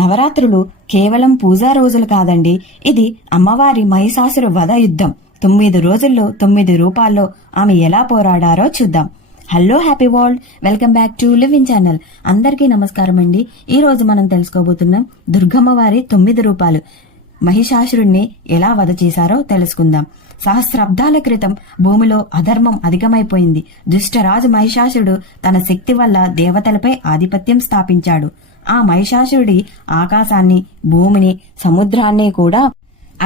నవరాత్రులు కేవలం పూజా రోజులు కాదండి. ఇది అమ్మవారి మహిషాసుర వధ యుద్ధం. 9 రోజుల్లో 9 రూపాల్లో ఆమె ఎలా పోరాడారో చూద్దాం. Hello, happy world, welcome back to living channel. అందరికీ నమస్కారం అండి. ఈ రోజు మనం తెలుసుకోబోతున్నాం దుర్గమ్మవారి 9 రూపాలు మహిషాసురుణ్ణి ఎలా వధ చేశారో తెలుసుకుందాం. సహస్రాబ్దాల క్రితం భూమిలో అధర్మం అధికమైపోయింది. దుష్టరాజు మహిషాసురుడు తన శక్తి వల్ల దేవతలపై ఆధిపత్యం స్థాపించాడు. ఆ మహిషాసురుడి ఆకాశాన్ని, భూమిని, సముద్రాన్ని కూడా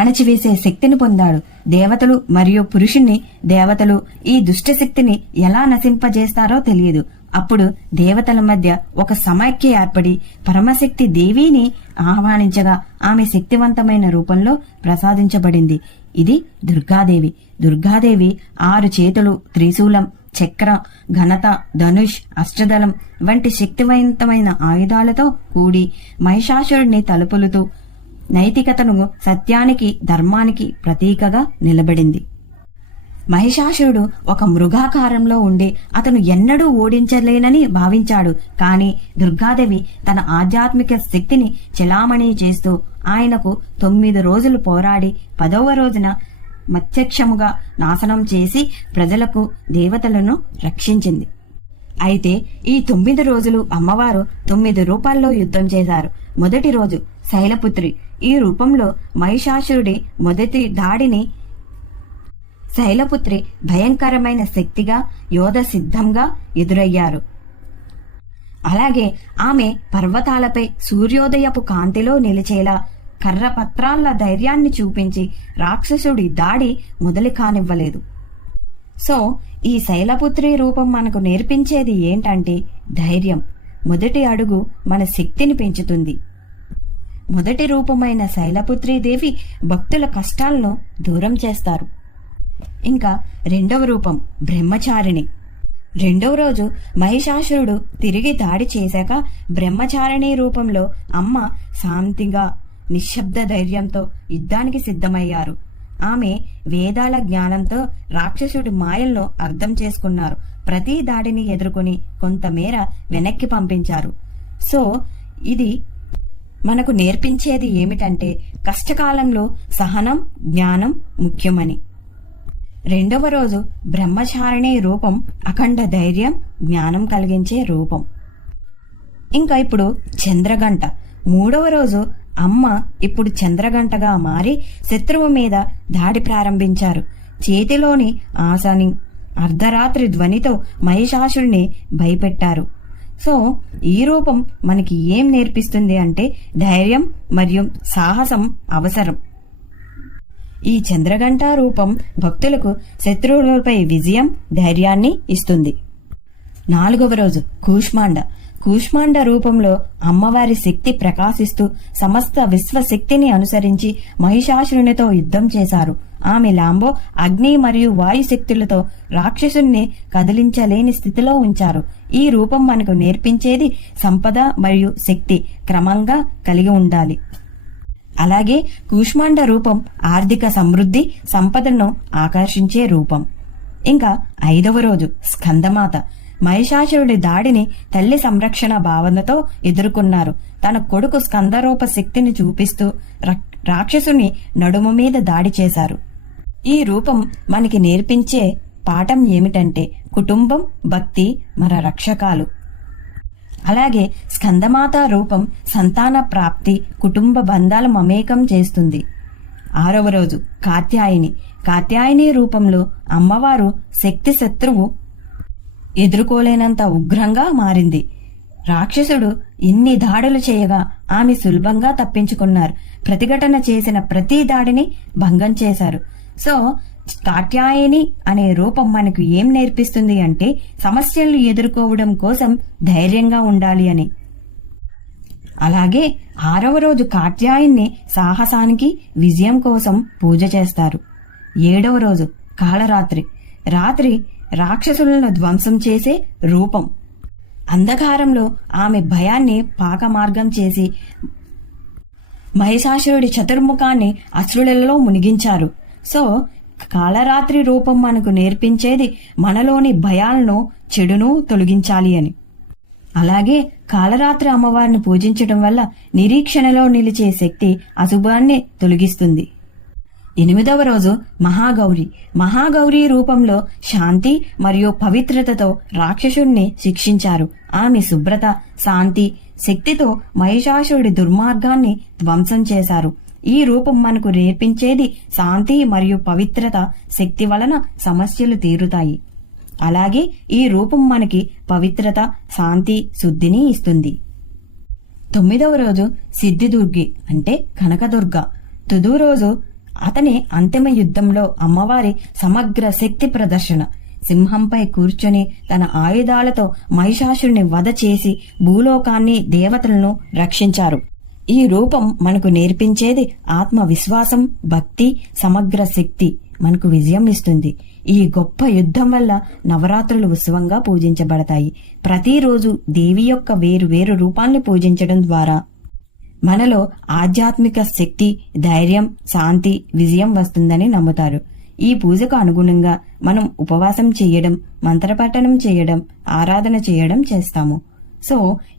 అణచివేసే శక్తిని పొందాడు. దేవతలు మరియు పురుషుణ్ణి దేవతలు ఈ దుష్ట శక్తిని ఎలా నశింపజేస్తారో తెలియదు. అప్పుడు దేవతల మధ్య ఒక సమైక్య ఏర్పడి పరమశక్తి దేవిని ఆహ్వానించగా ఆమె శక్తివంతమైన రూపంలో ప్రసాదించబడింది. ఇది దుర్గాదేవి. దుర్గాదేవి 6 చేతులు, త్రిశూలం, చక్రం, ఘనత, ధనుష్, అష్టదళం వంటి శక్తివంతమైన ఆయుధాలతో కూడి మహిషాసురుడిని తలుపులుతూ నైతికతను, సత్యానికి, ధర్మానికి ప్రతీకగా నిలబడింది. మహిషాసురుడు ఒక మృగాకారంలో ఉండి అతను ఎన్నడూ ఓడించలేనని భావించాడు. కాని దుర్గాదేవి తన ఆధ్యాత్మిక శక్తిని చెలామణి చేస్తూ ఆయనకు 9 రోజులు పోరాడి 10వ రోజున ప్రత్యక్షముగా నాశనం చేసి ప్రజలకు, దేవతలను రక్షించింది. అయితే ఈ 9 రోజులు అమ్మవారు 9 రూపాల్లో యుద్ధం చేశారు. మొదటి రోజు శైలపుత్రి. ఈ రూపంలో మహిషాసురుడి మొదటి దాడిని శైలపుత్రి భయంకరమైన శక్తిగా, యోధ సిద్ధంగా ఎదురయ్యారు. అలాగే ఆమె పర్వతాలపై సూర్యోదయపు కాంతిలో నిలిచేలా కర్రపత్రాల ధైర్యాన్ని చూపించి రాక్షసుడి దాడి మొదలు కానివ్వలేదు. సో ఈ శైలపుత్రి రూపం మనకు నేర్పించేది ఏంటంటే ధైర్యం. మొదటి అడుగు మన శక్తిని పెంచుతుంది. మొదటి రూపమైన శైలపుత్రి దేవి భక్తుల కష్టాలను దూరం చేస్తారు. ఇంకా రెండవ రూపం బ్రహ్మచారిణి. రెండవ రోజు మహిషాసురుడు తిరిగి దాడి చేశాక బ్రహ్మచారిణి రూపంలో అమ్మ శాంతిగా, నిశ్శబ్ద ధైర్యంతో యుద్ధానికి సిద్ధమయ్యారు. ఆమె వేదాల జ్ఞానంతో రాక్షసుడి మాయలను అర్థం చేసుకున్నారు. ప్రతి దాడిని ఎదుర్కొని కొంతమేర వెనక్కి పంపించారు. సో ఇది మనకు నేర్పించేది ఏమిటంటే కష్టకాలంలో సహనం, జ్ఞానం ముఖ్యమని. రెండవ రోజు బ్రహ్మచారిణి రూపం అఖండ ధైర్యం, జ్ఞానం కలిగించే రూపం. ఇంకా ఇప్పుడు చంద్రగంట. మూడవ రోజు అమ్మ ఇప్పుడు చంద్రగంటగా మారి శత్రువు మీద దాడి ప్రారంభించారు. చేతిలోని ఆసని అర్ధరాత్రి ధ్వనితో మహిషాసురుని భయపెట్టారు. సో ఈ రూపం మనకి ఏం నేర్పిస్తుంది అంటే ధైర్యం మరియు సాహసం అవసరం. ఈ చంద్రగంట రూపం భక్తులకు శత్రువులపై విజయం, ధైర్యాన్ని ఇస్తుంది. 4వ రోజు కూష్మాండ. కూష్మాండ రూపంలో అమ్మవారి శక్తి ప్రకాశిస్తూ సమస్త విశ్వశక్తిని అనుసరించి మహిషాసురునితో యుద్ధం చేశారు. ఆమె లాంబో, అగ్ని మరియు వాయు శక్తులతో రాక్షసుని కదిలించలేని స్థితిలో ఉంచారు. ఈ రూపం మనకు నేర్పించేది సంపద మరియు శక్తి క్రమంగా కలిగి ఉండాలి. అలాగే కూష్మాండ రూపం ఆర్థిక సమృద్ధి, సంపదను ఆకర్షించే రూపం. ఇంకా 5వ రోజు స్కందమాత. మహిషాసురుడి దాడిని తల్లి సంరక్షణ భావనతో ఎదుర్కొన్నారు. తన కొడుకు స్కందరూప శక్తిని చూపిస్తూ రాక్షసుని నడుము మీద దాడి చేశారు. ఈ రూపం మనకి నేర్పించే పాఠం ఏమిటంటే కుటుంబం, భక్తి మన రక్షకాలు. అలాగే స్కందమాత రూపం సంతాన ప్రాప్తి, కుటుంబ బంధాలు మమేకం చేస్తుంది. 6వ రోజు కాత్యాయని. కాత్యాయని రూపంలో అమ్మవారు శక్తి శత్రువు ఎదుర్కోలేనంత ఉగ్రంగా మారింది. రాక్షసుడు ఇన్ని దాడులు చేయగా ఆమె సులభంగా తప్పించుకున్నారు. ప్రతిఘటన చేసిన ప్రతి దాడిని భంగం చేశారు. సో కాత్యాయని అనే రూపం మనకు ఏం నేర్పిస్తుంది అంటే సమస్యలను ఎదుర్కోవడం కోసం ధైర్యంగా ఉండాలి అని. అలాగే 6వ రోజు కాత్యాయన్ని సాహసానికి, విజయం కోసం పూజ చేస్తారు. 7వ రోజు కాళరాత్రి. రాత్రి రాక్షసులను ధ్వంసం చేసే రూపం. అంధకారంలో ఆమె భయాన్ని పాకమార్గం చేసి మహిషాసురుడి చతుర్ముఖాన్ని అశ్రులలో మునిగించారు. సో కాళరాత్రి రూపం మనకు నేర్పించేది మనలోని భయాలను, చెడును తొలగించాలి అని. అలాగే కాళరాత్రి అమ్మవారిని పూజించడం వల్ల నిరీక్షణలో నిలిచే శక్తి అశుభాన్ని తొలగిస్తుంది. 8వ రోజు మహాగౌరి. మహాగౌరి రూపంలో శాంతి మరియు పవిత్రతతో రాక్షసుణ్ణి శిక్షించారు. ఆమె శుభ్రత, శాంతి, శక్తితో మహిషాసురుడి దుర్మార్గాన్ని ధ్వంసం చేశారు. ఈ రూపం మనకు నేర్పించేది శాంతి మరియు పవిత్రత శక్తి వలన సమస్యలు తీరుతాయి. అలాగే ఈ రూపం మనకి పవిత్రత, శాంతి, శుద్ధిని ఇస్తుంది. 9వ రోజు సిద్ధిదుర్గి అంటే కనకదుర్గ. తుదు రోజు అతని అంతిమ యుద్ధంలో అమ్మవారి సమగ్ర శక్తి ప్రదర్శన. సింహంపై కూర్చొని తన ఆయుధాలతో మహిషాసురుని వధ చేసి భూలోకాన్ని, దేవతలను రక్షించారు. ఈ రూపం మనకు నేర్పించేది ఆత్మవిశ్వాసం, భక్తి, సమగ్ర శక్తి మనకు విజయం ఇస్తుంది. ఈ గొప్ప యుద్ధం వల్ల నవరాత్రులు ఉత్సవంగా పూజించబడతాయి. ప్రతిరోజు దేవి యొక్క వేరు వేరు రూపాన్ని పూజించడం ద్వారా మనలో ఆధ్యాత్మిక శక్తి, ధైర్యం, శాంతి, విజయం వస్తుందని నమ్ముతారు. ఈ పూజకు అనుగుణంగా మనం ఉపవాసం చేయడం, మంత్రపఠనం చేయడం, ఆరాధన చేయడం చేస్తాము. సో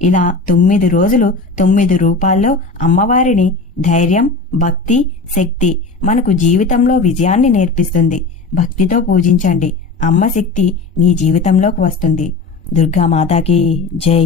ఇలా 9 రోజులు 9 రూపాల్లో అమ్మవారిని ధైర్యం, భక్తి, శక్తి మనకు జీవితంలో విజయాన్ని నేర్పిస్తుంది. భక్తితో పూజించండి. అమ్మ శక్తి మీ జీవితంలోకి వస్తుంది. దుర్గామాతాకి జై.